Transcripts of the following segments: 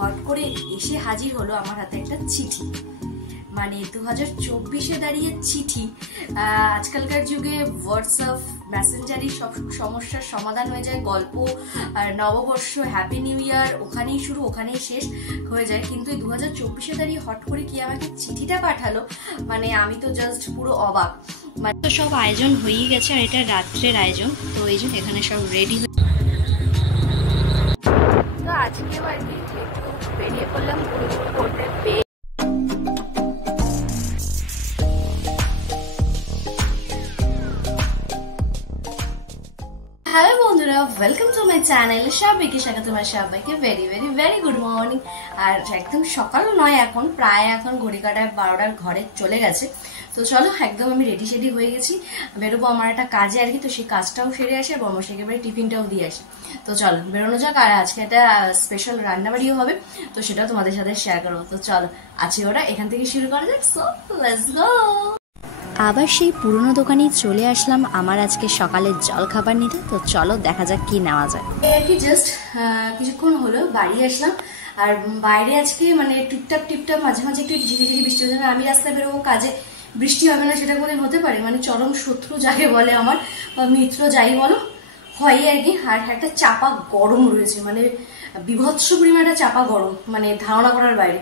Hot করে এসে হাজির হলো আমার হাতে একটা চিঠি। মানে 2024-এ দাঁড়িয়ে চিঠি। আজকালকার যুগে হোয়াটসঅ্যাপ মেসেঞ্জারই সব সমস্যার সমাধান হয়ে যায়। গল্প আর নববর্ষ, হ্যাপি নিউ ইয়ার ওখানেই শুরু ওখানেই শেষ হয়ে যায়। কিন্তু 2024-এ দাঁড়িয়ে হট করে কি আমাকে চিঠিটা পাঠালো, মানে আমি তো জাস্ট পুরো অবাক। মানে তো সব আয়োজন হয়েই গেছে, আর এটা রাত্রের আয়োজন, তো এই জন্য এখানে সব রেডি। তো আজকেও আর কি একটু বেরিয়ে পড়লাম করতে। হ্যালো বন্ধুরা, ওয়েলকাম টু মাই চ্যানেল। সবাইকে স্বাগত। তোমার সবাইকে very very very good morning. আর একদম সকালও নয়, এখন প্রায় ঘড়ি কাটায় 12টার ঘরে চলে গেছে। তো চলো, একদম আমি রেডি শেডি হয়ে গেছি, বেরোবো আমার একটা কাজে আর কি। তো সেই কাজটাও সেরে আসে, বর্মশাইকে এবারে টিফিনটাও দিয়ে আসে। তো চলো বেরোনো যাক। আর আজকে একটা স্পেশাল রান্নাবাড়িও হবে, তো সেটাও তোমাদের সাথে শেয়ার করবো। তো চলো, আছে ওরা, এখান থেকে শুরু করা যাক। So let's go. আবার সেই পুরনো দোকানেই চলে আসলাম আমার আজকে সকালের জল খাবার নিতে। তো চলো দেখা যাক কি নেওয়া যায়। এই আর কি জাস্ট কিছুক্ষণ হলো বাড়ি আসলাম। আর বাইরে আজকে মানে টিপটাপ মাঝে মাঝে একটু ঝিরিঝিরি বৃষ্টি হচ্ছে। আমি রাস্তায় বেরোবো কাজে, বৃষ্টি হবে না সেটা কোনোদিন হতে পারে? মানে চরম শত্রু যাকে বলে আমার, বা মিত্র যাই বলো, হয় আর কি। আর একটা চাপা গরম রয়েছে, মানে বিভৎস পরিমাণে চাপা গরম, মানে ধারণা করার বাইরে।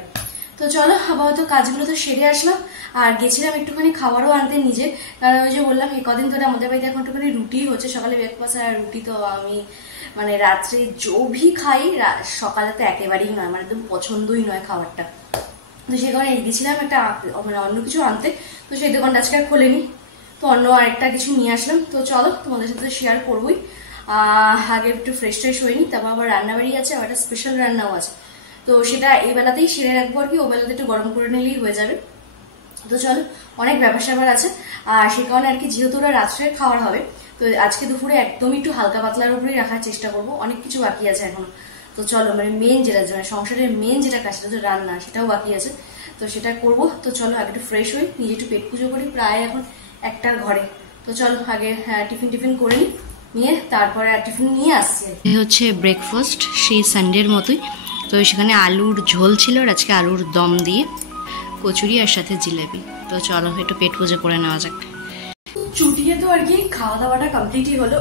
তো চলো আপাতত কাজগুলো তো সেরে আসলাম। আর গেছিলাম একটুখানি খাবারও আনতে নিজে, কারণ ওই যে বললাম এই কদিন ধরে আমাদের বাড়িতে এখন একটুখানি রুটি হচ্ছে, সকালে ব্রেকফাস্ট। আর রুটি তো আমি মানে রাত্রে জবি খাই, সকালে তো একেবারেই নয়, মানে একদম পছন্দই নয় খাবারটা। তো সেই কারণে গেছিলাম একটা মানে অন্য কিছু আনতে। তো সেই দোকানটা আজকে আর খোলেনি, তো অন্য আরেকটা কিছু নিয়ে আসলাম। তো চলো তোমাদের সাথে শেয়ার করবোই। আগে একটু ফ্রেশ হয়নি, তারপর আবার রান্নাবাড়ি আছে, আবার একটা স্পেশাল রান্নাও আছে। তো সেটা এই বেলাতেই সেরে রাখবো আর কি, ও বেলাতে একটু গরম করে নিলেই হয়ে যাবে। তো চলো, অনেক ব্যাপার স্যাপার আছে। আর সে কারণে আর কি, যেহেতু ওরা রাত্রে খাওয়ার হবে, তো আজকে দুপুরে একদমই একটু হালকা পাতলার উপরেই রাখার চেষ্টা করবো। অনেক কিছু বাকি আছে এখনো। তো চলো, মানে মেন যেটা, মানে সংসারের মেন যেটা কাজ, সেটা হচ্ছে রান্না, সেটাও বাকি আছে। তো সেটা করবো। তো চলো আগে একটু ফ্রেশ হই, নিজে একটু পেট পুজো করি, প্রায় এখন 1টার ঘরে। তো চলো আগে টিফিন করে নিয়ে তারপরে টিফিন নিয়ে আসছি। এই হচ্ছে ব্রেকফাস্ট, সেই সানডের মতোই। তো সেখানে আলুর ঝোল ছিল, আর আজকে আলুর দম দিয়ে কচুরি, আর সাথে জিলাপি। তো চলো একটু পেট পুজো করে নেওয়া যাক। চুটিয়ে তো আর কি খাওয়া দাওয়াটা কমপ্লিটই হলো।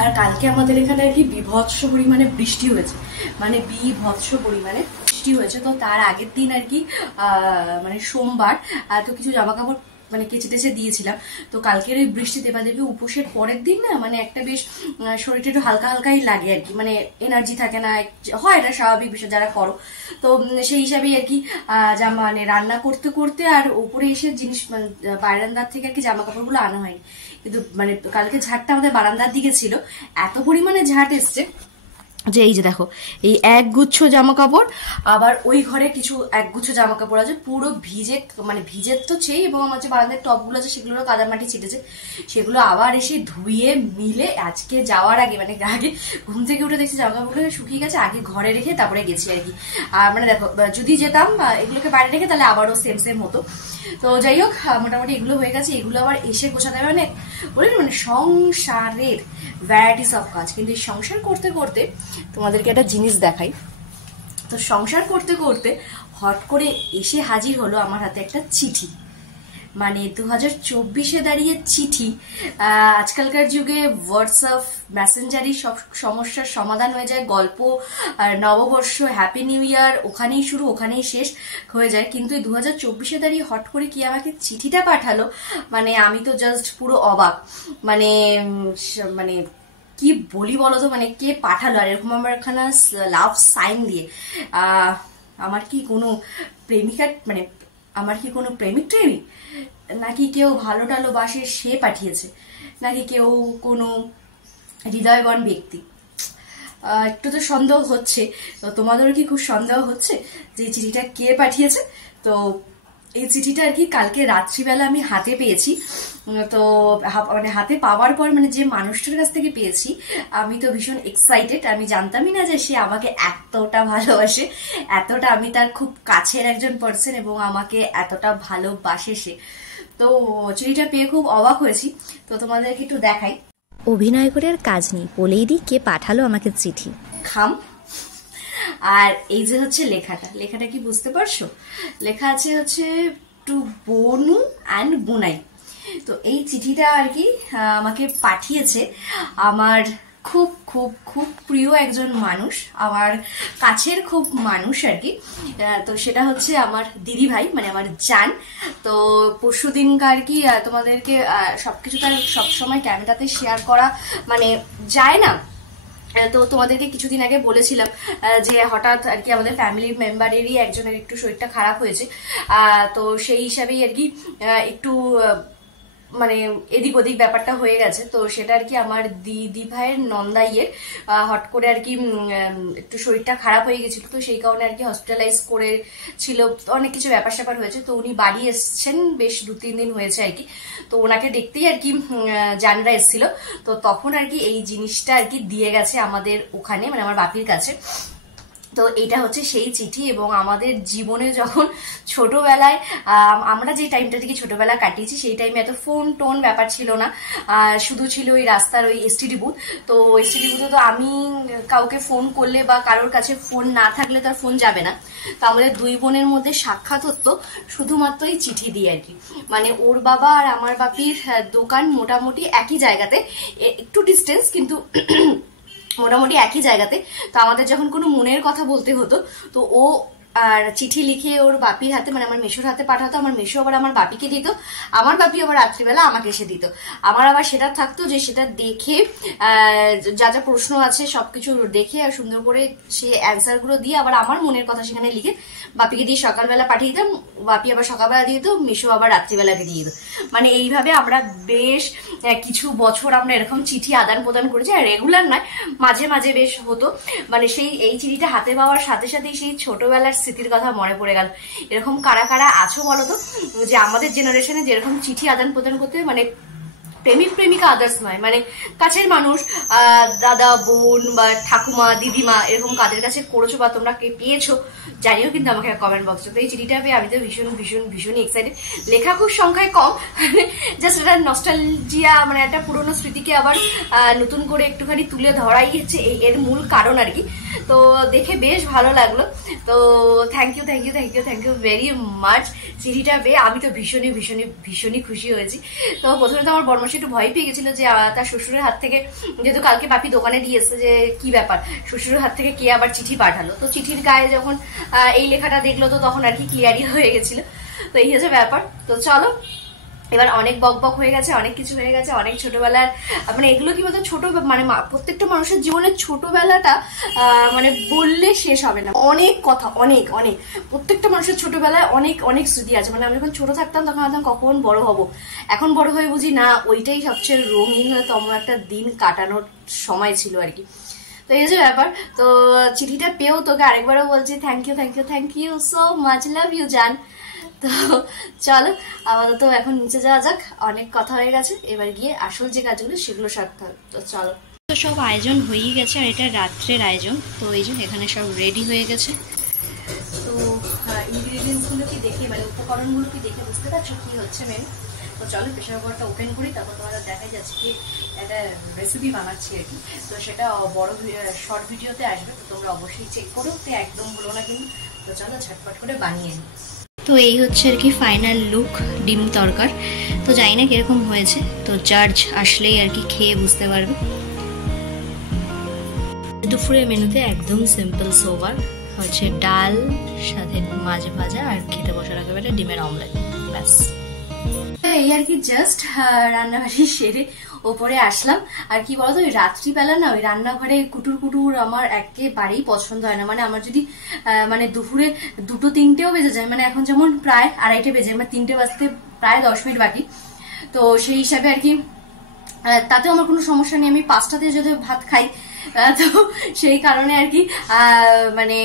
আর কালকে আমাদের এখানে আর কি বিভৎস পরিমাণে বৃষ্টি হয়েছে, মানে বিভৎস পরিমাণে বৃষ্টি হয়েছে। তো তার আগের দিন আর কি মানে সোমবার, তো কিছু জামা কাপড় মানে কেচে টেচে দিয়েছিলাম। তো কালকের ওই বৃষ্টিতে বা দেখবি উপোসের পরের দিন না, মানে একটা বেশ শরীরটা একটু হালকা হালকাই লাগে আর কি, মানে এনার্জি থাকে না, হয় এটা স্বাভাবিক বিষয় যারা করো। তো সেই হিসাবেই আর কি মানে রান্না করতে করতে আর উপরে এসে জিনিস বারান্দার থেকে আর কি জামা কাপড়গুলো আনা হয়নি। কিন্তু মানে কালকে ঝাড়টা আমাদের বারান্দার দিকে ছিল, এত পরিমাণে ঝাড় এসছে যে এই যে দেখো, এই একগুচ্ছ জামা কাপড়, আবার ওই ঘরে কিছু একগুচ্ছ জামা কাপড় আছে পুরো ভিজে, মানে ভিজে তো চেয়ে, এবং আমার যে বারান্দার টপগুলো আছে সেগুলো কাদামাটি ছিটেছে, সেগুলো আবার এসে ধুয়ে মিলে আজকে যাওয়ার আগে, মানে আগে ঘুম থেকে উঠে দেখছি জামা কাপড়গুলো শুকিয়ে গেছে, আগে ঘরে রেখে তারপরে গেছি আর কি। আর মানে দেখো, যদি যেতাম এগুলোকে বাইরে রেখে তাহলে আবারও সেম হতো। তো যাই হোক, মোটামুটি এগুলো হয়ে গেছে, এগুলো আবার এসে গোছাতে হবে। মানে বলি মানে সংসারের ভ্যারাইটিস অফ কাজ। কিন্তু এই সংসার করতে করতে তোমাদেরকে একটা জিনিস দেখাই। তো সংসার করতে করতে হট করে এসে হাজির হলো আমার হাতে একটা চিঠি। মানে 2024-এ দাঁড়িয়ে চিঠি। আজকালকার যুগে হোয়াটসঅ্যাপ মেসেঞ্জারই সব সমস্যার সমাধান হয়ে যায়। গল্প আর নববর্ষ, হ্যাপি নিউ ইয়ার ওখানেই শুরু ওখানেই শেষ হয়ে যায়। কিন্তু 2024-এ দাঁড়িয়ে হট করে কি আমাকে চিঠিটা পাঠালো, মানে আমি তো জাস্ট পুরো অবাক। মানে মানে কি বলি বলতো, মানে কে পাঠালো? আর এরকম আমার এখানে লাভ সাইন দিয়ে। আমার কি কোনো প্রেমিকা, মানে আমার কি কোনো প্রেমিক নাকি কেউ ভালো টালো বাসে সে পাঠিয়েছে, নাকি কেউ কোনো হৃদয়বান ব্যক্তি? একটু তো সন্দেহ হচ্ছে। তো তোমাদেরও কি খুব সন্দেহ হচ্ছে যে এই চিঠিটা কে পাঠিয়েছে? তো এই চিঠিটা আর কি কালকে রাত্রিবেলা আমি হাতে পেয়েছি। তো মানে হাতে পাওয়ার পর, মানে যে মানুষটার কাছ থেকে পেয়েছি, আমি তো ভীষণ এক্সাইটেড। আমি জানতামই না যে সে আমাকে এতটা ভালোবাসে, এতটা আমি তার খুব কাছের একজন পার্সন, এবং আমাকে এতটা ভালোবাসে সে। তো চিঠিটা পেয়ে খুব অবাক হয়েছি। তো তোমাদেরকে একটু দেখাই। অভিনয় করে আর কাজ নেই, বলেই দিই কে পাঠালো আমাকে চিঠি। খাম। আর এই যে হচ্ছে লেখাটা কি বুঝতে পারছো? লেখা আছে হচ্ছে টু বনু অ্যান্ড বুনাই। তো এই চিঠিটা আর কি আমাকে পাঠিয়েছে আমার খুব খুব খুব প্রিয় একজন মানুষ, আমার কাছের খুব মানুষ আর কি। তো সেটা হচ্ছে আমার দিদি ভাই, মানে আমার জান। তো পরশু দিনকার কি তোমাদেরকে সবকিছু তার সবসময় ক্যামেরাতে শেয়ার করা মানে যায় না। তো তোমাদেরকে কিছুদিন আগে বলেছিলাম যে হঠাৎ আর কি আমাদের ফ্যামিলি মেম্বারেরই একজনের একটু শরীরটা খারাপ হয়েছে। তো সেই হিসাবেই আর কি একটু মানে এদিক ওদিক ব্যাপারটা হয়ে গেছে। তো সেটা আর কি আমার দিদি ভাইয়ের নন্দাইয়ের হট করে আর কি একটু শরীরটা খারাপ হয়ে গেছিল। তো সেই কারণে আর কি হসপিটালাইজ করেছিল, অনেক কিছু ব্যাপার স্যাপার হয়েছে। তো উনি বাড়ি এসছেন, বেশ 2-3 দিন হয়েছে আর কি। তো ওনাকে দেখতেই আর কি জানরা এসেছিল। তো তখন আর কি এই জিনিসটা আর কি দিয়ে গেছে আমাদের ওখানে, মানে আমার বাপির কাছে। তো এটা হচ্ছে সেই চিঠি। এবং আমাদের জীবনে যখন ছোটবেলায় আমরা যে টাইমটা থেকে ছোটবেলা কাটিয়েছি, সেই টাইমে এত ফোন টোন ব্যাপার ছিল না, শুধু ছিল ওই রাস্তার ওই এসটিডি বুথ। তো এসটিডি বুথে তো আমি কাউকে ফোন করলে বা কারোর কাছে ফোন না থাকলে তো আর ফোন যাবে না। তো আমাদের 2 বোনের মধ্যে সাক্ষাৎ হতো শুধুমাত্র এই চিঠি দিয়ে আর কি। মানে ওর বাবা আর আমার বাপির দোকান মোটামুটি একই জায়গাতে, একটু ডিস্টেন্স কিন্তু মোটামুটি একই জায়গাতে। তো আমাদের যখন কোনো মনের কথা বলতে হতো, তো ও আর চিঠি লিখে ওর বাপির হাতে, মানে আমার মেশোর হাতে পাঠাতো। আমার মেশো আবার আমার বাপিকে দিত, আমার বাপি আবার রাত্রিবেলা আমাকে এসে দিত। আমার আবার সেটা থাকতো যে সেটা দেখে যা যা প্রশ্ন আছে সবকিছু দেখে আর সুন্দর করে সে অ্যান্সার গুলো দিয়ে আবার আমার মনের কথা সেখানে লিখে বাপিকে দিয়ে সকালবেলা পাঠিয়ে দিতাম। বাপি আবার সকালবেলা দিয়ে দিত, মেশো আবার রাত্রিবেলাকে দিয়ে দিত। মানে এইভাবে আমরা বেশ কিছু বছর আমরা এরকম চিঠি আদান প্রদান করেছি। আর রেগুলার নয়, মাঝে মাঝে বেশ হতো। মানে এই চিঠিটা হাতে পাওয়ার সাথে সাথেই সেই ছোটবেলার স্মৃতির কথা মনে পড়ে গেল। এরকম কারা কারা আছো বলতো, যে আমাদের জেনারেশনে যেরকম চিঠি আদান প্রদান করতে, মানে প্রেমিক প্রেমিকা আদার্স নয়, মানে কাছের মানুষ, দাদা বোন বা ঠাকুমা দিদিমা, এরকম কাদের কাছে করেছো বা তোমরা কে পেয়েছো জানিও কিন্তু আমাকে কমেন্ট বক্সে। তো এই চিঠিটা পেয়ে আমি তো ভীষণ ভীষণ ভীষণই এক্সাইটেড। লেখা খুব সংখ্যায় কম, জাস্ট একটা নস্টালজিয়া, মানে একটা পুরোনো স্মৃতিকে আবার নতুন করে একটুখানি তুলে ধরাই হচ্ছে এর মূল কারণ আর কি। তো দেখে বেশ ভালো লাগলো। তো thank you thank you thank you thank you very much. চিঠিটা পেয়ে আমি তো ভীষণই ভীষণই ভীষণই খুশি হয়েছি। তো প্রথমে তো আমার বর্মাসী একটু ভয় পেয়ে গেছিল যে তার শ্বশুরের হাত থেকে, যেহেতু কালকে বাপি দোকানে দিয়েছে, যে কি ব্যাপার শ্বশুরের হাত থেকে কে আবার চিঠি পাঠালো। তো চিঠির গায়ে যখন এই লেখাটা দেখলো তো তখন আর কি ক্লিয়ারই হয়ে গেছিল। তো এই হচ্ছে ব্যাপার। তো চলো, এবার অনেক বক বক হয়ে গেছে, অনেক কিছু হয়ে গেছে, অনেক ছোটবেলার, মানে এগুলো কি বলতো ছোট, মানে প্রত্যেকটা মানুষের জীবনে ছোটবেলাটা মানে বললে শেষ হবে না। অনেক কথা, অনেক অনেক, প্রত্যেকটা মানুষের ছোটবেলায় অনেক অনেক স্মৃতি আছে। মানে আমি যখন ছোট থাকতাম তখন ভাবতাম কখন বড় হব, এখন বড় হয়ে বুঝি না ওইটাই সবচেয়ে রঙিনতম একটা দিন কাটানোর সময় ছিল আর কি। তো এই যে ব্যাপার। তো চিঠিটা পেয়েও তোকে আরেকবারও বলছি thank you thank you thank you so much, love you জান। তো চলো আপাতত এখন নিচে যাওয়া যাক, অনেক কথা হয়ে গেছে, এবার গিয়ে আসল যে কাজগুলো সেগুলো সারতে হবে। তো চলো। তো সব আয়োজন হয়েই গেছে, আর এটা রাত্রের আয়োজন। তো এই যে এখানে সব রেডি হয়ে গেছে। তো ইনগ্রিডিয়েন্টসগুলো কি দেখে, মানে উপকরণগুলো কি দেখে বুঝতে পারছো কি হচ্ছে মেন। তো চলো প্রেশার কুকারটা ওপেন করি, তারপর তোমাদের দেখা যাচ্ছে কি একটা রেসিপি বানাচ্ছি আর কি। তো সেটা বড় শর্ট ভিডিওতে আসবে, তো তোমরা অবশ্যই চেক করো, তো একদম ভুলো না কিন্তু। তো চলো ঝটপট করে বানিয়ে নিই। তো এই হচ্ছে আর কি ফাইনাল লুক ডিম তরকার। তো জানি না কিরকম হয়েছে, তো জাজ আসলেই আর কি খেয়ে বুঝতে পারবে। দুপুরের মেনুতে একদম সিম্পল সোবার হচ্ছে ডাল, সাথে মাছ ভাজা, আর খেতে বসার একেবারে ডিমের অমলেট, ব্যাস। এই আর কি জাস্ট রান্নাবাড়ি সেরে ওপরে আসলাম। আর কি বলতো, ওই রাত্রিবেলা না ওই রান্নাঘরে কুটুর কুটুর আমার একেবারেই পছন্দ হয় না। মানে আমার যদি মানে দুপুরে 2-3টেও বেজে যায়, মানে এখন যেমন প্রায় 2:30 বেজে, মানে 3টে বাজতে প্রায় 10 মিনিট বাকি। তো সেই হিসাবে আর কি তাতেও আমার কোনো সমস্যা নেই, আমি 5টাতে যদি ভাত খাই। তো সেই কারণে আর কি মানে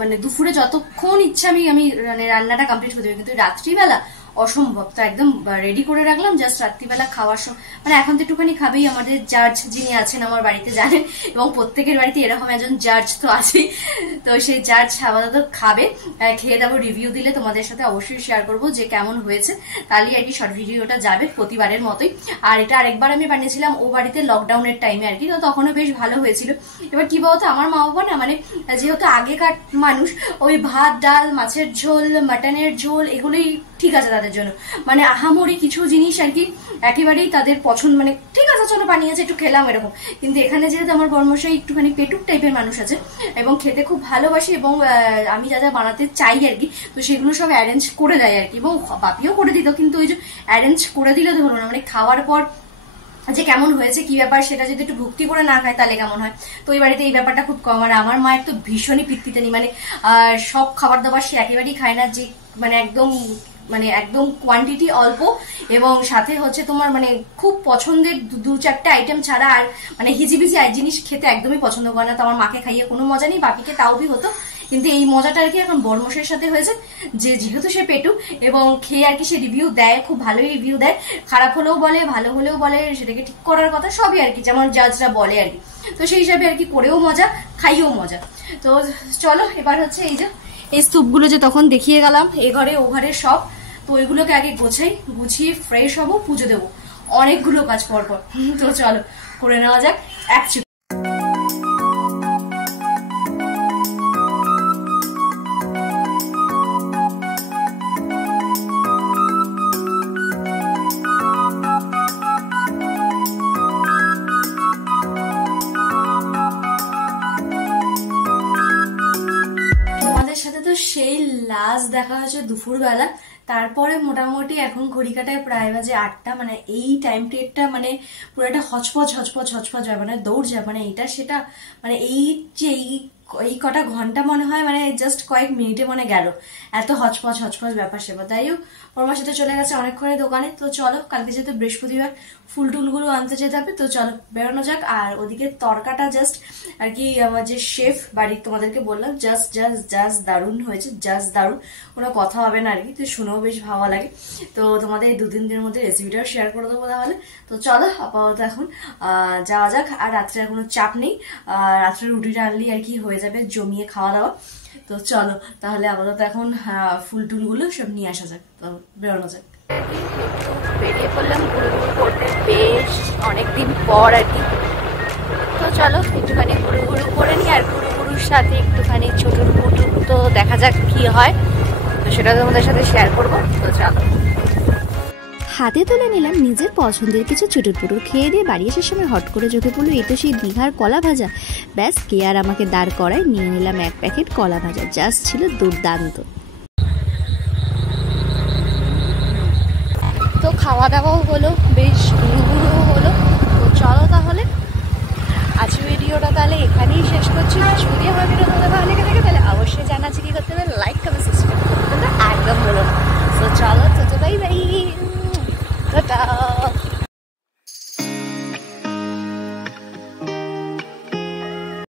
মানে দুপুরে যতক্ষণ ইচ্ছা আমি মানে রান্নাটা কমপ্লিট করে দেবো, কিন্তু রাত্রিবেলা অসম্ভব। তো একদম রেডি করে রাখলাম, জাস্ট রাত্রিবেলা খাওয়ার সময়, মানে এখন তো একটুখানি খাবেই। আমাদের জাজ যিনি আছেন আমার বাড়িতে জানেন, এবং প্রত্যেকের বাড়িতে এরকম একজন জাজ তো আছেই। তো সেই চাট আপাতত খাবে, খেয়ে দেবো, রিভিউ দিলে তোমাদের সাথে অবশ্যই শেয়ার করবো যে কেমন হয়েছে, তাহলে আর কি শর্ট ভিডিওটা যাবে প্রতিবারের মতোই। আর এটা আরেকবার আমি বানিয়েছিলাম ও বাড়িতে লকডাউনের টাইমে আর কি, তো তখনও বেশ ভালো হয়েছিল। এবার কি বলতো, আমার মা বাবা না মানে যেহেতু আগেকার মানুষ, ওই ভাত ডাল মাছের ঝোল মাটনের ঝোল এগুলোই ঠিক আছে তাদের জন্য, মানে আহামরি কিছু জিনিস আর কি একেবারেই তাদের পছন্দ, মানে ঠিক আছে চলো বানিয়েছে একটু খেলাম এরকম। কিন্তু এখানে যেহেতু আমার বর্মশাই একটুখানি পেটুক টাইপের মানুষ আছে এবং খেতে খুব ভালোবাসি, এবং আমি যা যা বানাতে চাই আর কি, তো সেগুলো সব অ্যারেঞ্জ করে দেয় আর কি, এবং বাপিও করে দিত। কিন্তু ওই যে অ্যারেঞ্জ করে দিলে ধরো না, মানে খাওয়ার পর যে কেমন হয়েছে কি ব্যাপার সেটা যদি একটু ভক্তি করে না খায় তাহলে কেমন হয়। তো এই বাড়িতে এই ব্যাপারটা খুব কম। আর আমার মায়ের তো ভীষণই পিত্তিতেনি, মানে সব খাবার দাবার সে একেবারেই খায় না, যে মানে একদম কোয়ান্টিটি অল্প, এবং সাথে হচ্ছে তোমার মানে খুব পছন্দের 2-4টা আইটেম ছাড়া আর মানে হিজিবিজি জিনিস খেতে একদমই পছন্দ করে না। তো আমার মাকে খাইয়ে কোনো মজা নেই, বাপিকে তাও বি হতো, কিন্তু এই মজাটা আর কি এখন বড়মশের সাথে হয়েছে, যে যেহেতু সে পেটু এবং খেয়ে আর কি সে রিভিউ দেয়, খুব ভালোই রিভিউ দেয়, খারাপ হলেও বলে ভালো হলেও বলে, সেটাকে ঠিক করার কথা সবই আর কি, যেমন জাজরা বলে আর কি। তো সেই হিসাবে আর কি করেও মজা, খাইয়েও মজা। তো চলো এবার হচ্ছে এই যে এই স্তূপগুলো যে তখন দেখিয়ে গেলাম, এ ঘরে ও ঘরে সব, তো ওইগুলোকে আগে গুছিয়ে ফ্রেশ হবো, পুজো দেবো, অনেকগুলো কাজ পরপর। তো চলো করে নেওয়া যাক এক চুপ। সেই লাস্ট দেখা হচ্ছে দুপুরবেলা, তারপরে মোটামুটি এখন ঘড়ি কাটায় প্রায় বাজে 8টা, মানে এই টাইম পিরিয়ডটা মানে পুরো একটা হচপচ হয়, মানে দৌড় যায়, মানে এটা সেটা, মানে এই যে এই কটা ঘন্টা মনে হয় মানে জাস্ট কয়েক মিনিটে মনে গেল, এত হচপচ ব্যাপার সেবা। তাই ওর মার সাথে চলে গেছে অনেকক্ষণে দোকানে। তো চলো কালকে যেহেতু বৃহস্পতিবার ফুল টুলগুলো আনতে যেতে হবে, তো চলো বেরোনো যাক। আর ওদিকে তরকাটা জাস্ট আর কি আমার যে শেফ বাড়ির তোমাদেরকে বললাম, জাস্ট দারুণ হয়েছে, জাস্ট দারুণ, কোনো কথা হবে না আর কি, তো শুনেও বেশ ভালো লাগে। তো তোমাদের এই 2-3 দিনের মধ্যে রেসিপিটাও শেয়ার করে দেবো তাহলে। তো চলো আপাতত এখন যাওয়া যাক। আর রাত্রে আর কোনো চাপ নেই, রাত্রে রুটিটা আনলেই আর কি হয়ে যাবে জমিয়ে খাওয়া দাওয়া। তো চলো তাহলে আপাতত এখন ফুল টুলগুলো সব নিয়ে আসা যাক, তো বেরোনো যাক। বেরিয়ে পড়লাম ঘুরঘুর করতে, বেশ অনেকদিন পর আর কি। তো চলো একটুখানি ঘুরঘুরু করে নি, আর ঘুরঘুরুর সাথে একটুখানি ছোটুর পুটুর, তো দেখা যাক কি হয়, তো সেটা তোমাদের সাথে শেয়ার করবো। তো চলো হাতে তুলে নিলাম নিজের পছন্দের কিছু চুটুর পুটুর। খেয়ে দিয়ে বাড়ি আসার সময় হট করে চোখে পড়লো এই তো সেই দীঘার কলা ভাজা। ব্যাস কে আর আমাকে দাঁড় করায়, নিয়ে নিলাম 1 প্যাকেট কলা ভাজা, জাস্ট ছিল দুর্দান্ত। তো খাওয়া দাওয়াও হলো, বেশ ঘুরঘুরও হলো। তো চলো তাহলে আজকে ভিডিওটা তাহলে এখানেই শেষ করছি। যদি আমার ভিডিও ভালো লাগে